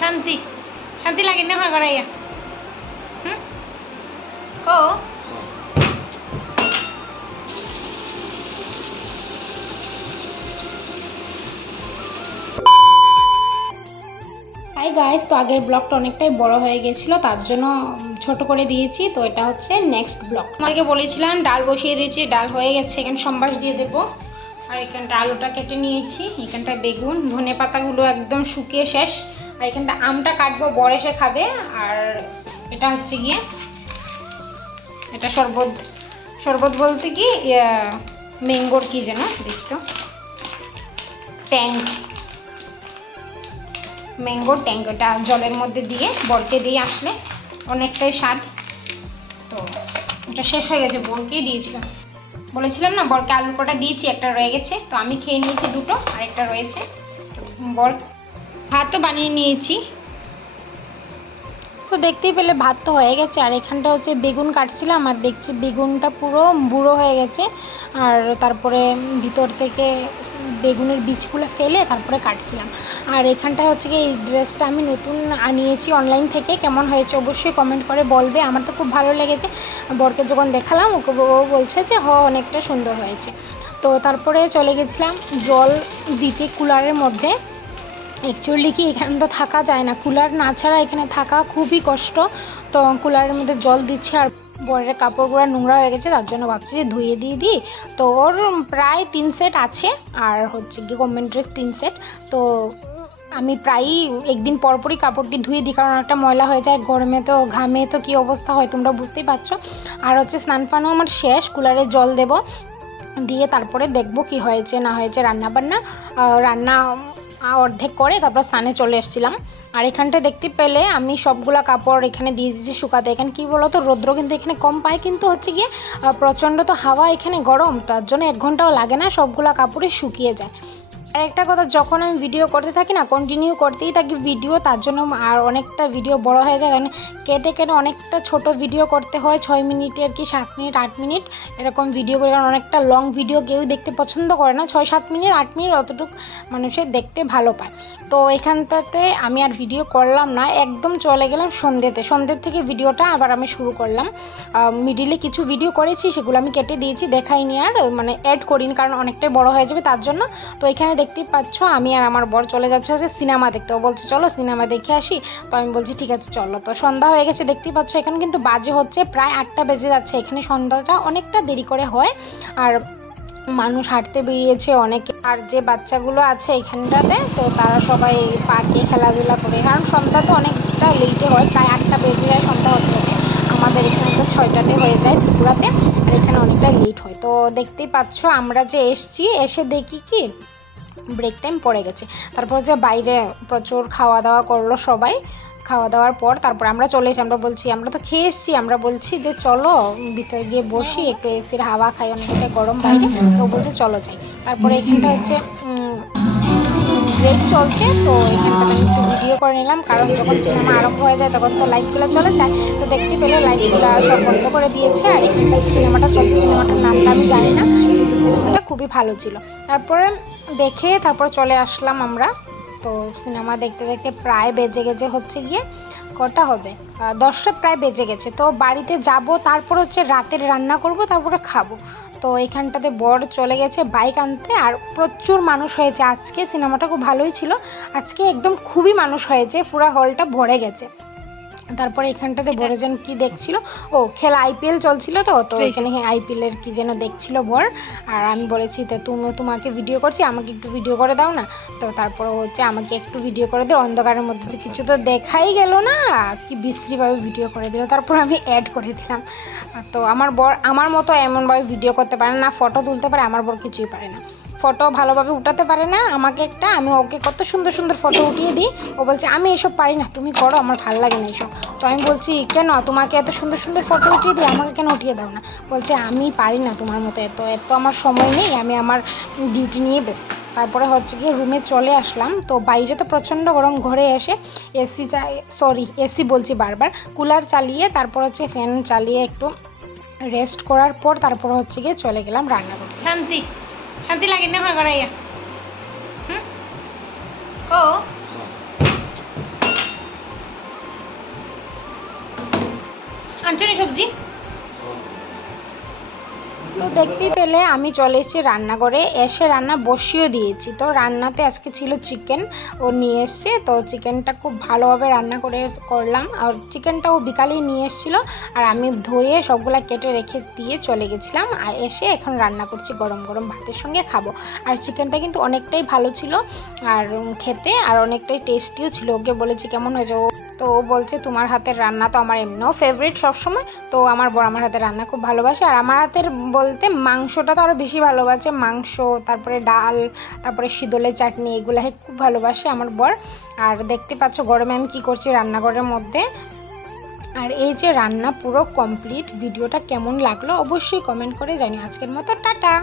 শান্তি শান্তি লাগে না হয় করাইয়া কো হাই গাইস, তো আগের ব্লগটা অনেকটাই বড় হয়ে গেছিলো, তার জন্য ছোট করে দিয়েছি। তো এটা হচ্ছে নেক্সট ব্লগ। আমাকে বলেছিলাম ডাল বসিয়ে দিয়েছি, ডাল হয়ে গেছে, এখানে সম্বাস দিয়ে দেবো। আর এখানটা আলুটা কেটে নিয়েছি, এখানটা বেগুন, ধনে পাতাগুলো একদম শুকিয়ে শেষ। আর এখানটা আমটা কাটবো, বর এসে খাবে। আর এটা হচ্ছে গিয়ে এটা শরবত, শরবত বলতে কি ম্যাঙ্গোর কি যেন দেখতো, ট্যাং, ম্যাঙ্গো ট্যাঙ্ক, ওটা জলের মধ্যে দিয়ে বরকে দিয়ে আসলে অনেকটাই স্বাদ। তো ওটা শেষ হয়ে গেছে, বরকেই দিয়েছিলাম, বলেছিলাম না বরকে আলুর কটা দিয়েছি, একটা রয়ে গেছে। তো আমি খেয়ে নিয়েছি দুটো, আর একটা রয়েছে। বর ভাতও বানিয়ে নিয়েছি। তো দেখতেই পেলে ভাত তো হয়ে গেছে। আর এখানটা হচ্ছে বেগুন কাটছিলাম, আর দেখছি বেগুনটা পুরো বুড়ো হয়ে গেছে। আর তারপরে ভিতর থেকে বেগুনের বীজগুলো ফেলে তারপরে কাটছিলাম। আর এখানটায় হচ্ছে কি এই ড্রেসটা আমি নতুন আনিয়েছি অনলাইন থেকে, কেমন হয়েছে অবশ্যই কমেন্ট করে বলবে। আমার তো খুব ভালো লেগেছে। বরকে যখন দেখালাম ওকে ও বলছে যে অনেকটা সুন্দর হয়েছে। তো তারপরে চলে গেছিলাম জল দিতে কুলারের মধ্যে। অ্যাকচুয়ালি কি এখানে তো থাকা যায় না, কুলার না ছাড়া এখানে থাকা খুবই কষ্ট। তো কুলারের মধ্যে জল দিচ্ছে, আর বরের কাপড়গুলো নোংরা হয়ে গেছে, তার জন্য ভাবছি যে ধুয়ে দিয়ে দিই। তো ওর প্রায় 3 সেট আছে, আর হচ্ছে কি গভর্নমেন্ট ড্রেস 3 সেট। তো আমি প্রায়ই একদিন পরপরই কাপড়টি ধুয়ে দিই, কারণ একটা ময়লা হয়ে যায়। গরমে তো ঘামে তো কী অবস্থা হয় তোমরা বুঝতেই পারছো। আর হচ্ছে স্নান পানও আমার শেষ, কুলারে জল দেব, দিয়ে তারপরে দেখবো কি হয়েছে না হয়েছে। রান্না অর্ধেক করে তারপর স্নানে চলে এসেছিলাম। আর এখানটা দেখতে পেলে আমি সবগুলা কাপড় এখানে দিয়ে দিয়েছি শুকাতে। এখানে কী বলো তো, রৌদ্র কিন্তু এখানে কম পায়, কিন্তু হচ্ছে গিয়ে প্রচণ্ড তো হাওয়া এখানে গরম, তার জন্য 1 ঘন্টাও লাগে না, সবগুলা কাপড়ই শুকিয়ে যায়। আর একটা কথা, যখন আমি ভিডিও করতে থাকি না, কন্টিনিউ করতেই থাকি ভিডিও, তার জন্য আর অনেকটা ভিডিও বড় হয়ে যায়, কেটে কেটে অনেকটা ছোট ভিডিও করতে হয়, 6 মিনিটের কি 7 মিনিট 8 মিনিট এরকম ভিডিও করে। কারণ অনেকটা লং ভিডিও কেউ দেখতে পছন্দ করে না, 6-7 মিনিট 8 মিনিট অতটুকু মানুষের দেখতে ভালো পায়। তো এখানটাতে আমি আর ভিডিও করলাম না, একদম চলে গেলাম সন্ধ্যের থেকে ভিডিওটা আবার আমি শুরু করলাম। মিডিলে কিছু ভিডিও করেছি, সেগুলো আমি কেটে দিয়েছি, দেখাইনি আর মানে অ্যাড করিনি, কারণ অনেকটাই বড় হয়ে যাবে তার জন্য। তো এখানে দেখতেই পাচ্ছ আমি আর আমার বর চলে যাচ্ছে হচ্ছে সিনেমা দেখতে। ও বলছে চলো সিনেমা দেখে আসি, তো আমি বলছি ঠিক আছে চলো। তো সন্ধ্যা হয়ে গেছে দেখতেই পাচ্ছ, এখানে কিন্তু বাজে হচ্ছে প্রায় 8টা বেজে যাচ্ছে। এখানে সন্ধ্যাটা অনেকটা দেরি করে হয়, আর মানুষ হাঁটতে বেরিয়েছে অনেকে। আর যে বাচ্চাগুলো আছে এখানটাতে, তো তারা সবাই পার্কে খেলাধুলা করে, কারণ সন্ধ্যা তো অনেকটা লেটে হয়, প্রায় 8টা বেজে যায় সন্ধ্যা হতে হতে। আমাদের এখানে তো 6টাতে হয়ে যায় ত্রিপুরাতে, আর এখানে অনেকটা লেট হয়। তো দেখতেই পাচ্ছ আমরা যে এসে দেখি কি ব্রেক টাইম পড়ে গেছে। তারপর যে বাইরে প্রচুর খাওয়া দাওয়া করলো সবাই, খাওয়া দাওয়ার পর তারপর আমরা চলে এসেছি। আমরা তো খেয়ে এসেছি, আমরা বলছি যে চলো ভিতরে গিয়ে বসি, একটু এসির হাওয়া খাই, অনেকটা গরম বাইরে। তো বলছে চলো যাই। তারপরে এখানটা হচ্ছে ব্রেক চলছে, তো এখানটা আমি একটু ভিডিও করে নিলাম, কারণ যখন সিনেমা আরম্ভ হয়ে যায় তখন তো লাইটগুলো চলে যায়। তো দেখতে পেলে লাইটগুলো সব বন্ধ করে দিয়েছে। আর এখানটা সিনেমাটা চলছে, সিনেমাটার নামটা আমি জানি না, কিন্তু সিনেমাটা খুবই ভালো ছিল। তারপরে তারপর চলে আসলাম আমরা। তো সিনেমা দেখতে দেখতে প্রায় বেজে গেছে হচ্ছে গিয়ে কটা হবে, 10টা প্রায় বেজে গেছে। তো বাড়িতে যাব, তারপর হচ্ছে রাতের রান্না করব, তারপরে খাবো। তো এখানটাতে বর চলে গেছে বাইক আনতে। আর প্রচুর মানুষ হয়েছে আজকে, সিনেমাটা খুব ভালোই ছিল আজকে, একদম খুবই মানুষ হয়েছে, পুরো হলটা ভরে গেছে। তারপরে এখানটাতে বড়জন কি দেখছিল, খেলা আইপিএল চলছিল। তো এখানে আইপিএলের কি যেন দেখছিল বর। আর আমি বলেছি তো তোমাকে ভিডিও করছি, আমাকে একটু ভিডিও করে দাও না। তো তারপর হচ্ছে আমাকে একটু ভিডিও করে দিও, অন্ধকারের মধ্যে কিছু তো দেখাই গেল না, কি বিশ্রীভাবে ভিডিও করে দিল। তারপর আমি অ্যাড করে দিলাম। তো আমার বর আমার মতো এমনভাবে ভিডিও করতে পারে না, ফটো তুলতে পারে, আমার বর কিছুই পারে না, ফটো ভালোভাবে উঠাতে পারে না। আমি ওকে কত সুন্দর সুন্দর ফটো উঠিয়ে দিই, ও বলছে আমি এসব পারি না, তুমি করো, আমার ভালো লাগে না এইসব। তো আমি বলছি কেন, তোমাকে এত সুন্দর সুন্দর ফটো উঠিয়ে দিই, আমাকে কেন উঠিয়ে দাও না? বলছে আমি পারি না তোমার মতো, এত আমার সময় নেই, আমি আমার ডিউটি নিয়ে ব্যস্ত। তারপরে হচ্ছে গিয়ে রুমে চলে আসলাম। তো বাইরে তো প্রচণ্ড গরম, ঘরে এসে এসি বলছি বারবার, কুলার চালিয়ে তারপর হচ্ছে ফ্যান চালিয়ে একটু রেস্ট করার পর তারপর হচ্ছে গিয়ে চলে গেলাম রান্না করতে। শান্তি লাগে না হয় করাইয়া ও আনছনি সবজি। তো দেখতেই পেলে আমি চলে এসেছি রান্নাঘরে, এসে রান্না বসিয়েও দিয়েছি। তো রান্নাতে আজকে ছিল চিকেন, ও নিয়ে এসছে। তো চিকেনটা খুব ভালোভাবে রান্না করলাম। আর চিকেনটাও বিকালেই নিয়ে এসেছিলো, আর আমি ধুয়ে সবগুলা কেটে রেখে দিয়ে চলে গেছিলাম। আর এসে এখন রান্না করছি, গরম গরম ভাতের সঙ্গে খাবো। আর চিকেনটা কিন্তু অনেকটাই ভালো ছিল আর খেতে, আর অনেকটাই টেস্টিও ছিল। ওকে বলেছি কেমন হয়েছে, তো ও বলছে তোমার হাতের রান্না তো আমার এমনিও ফেভারিট সবসময়। তো আমার বর আমার হাতের রান্না খুব ভালোবাসে, আর আমার হাতের বলতে মাংসটা তো আরও বেশি ভালোবাসে। মাংস, তারপরে ডাল, তারপরে শীতলের চাটনি, এগুলো খুব ভালোবাসে আমার বর। আর দেখতে পাচ্ছ গরমে আমি কী করছি রান্নাঘরের মধ্যে। আর এই যে রান্না পুরো কমপ্লিট। ভিডিওটা কেমন লাগলো অবশ্যই কমেন্ট করে জানিও। আজকের মতো টাটা।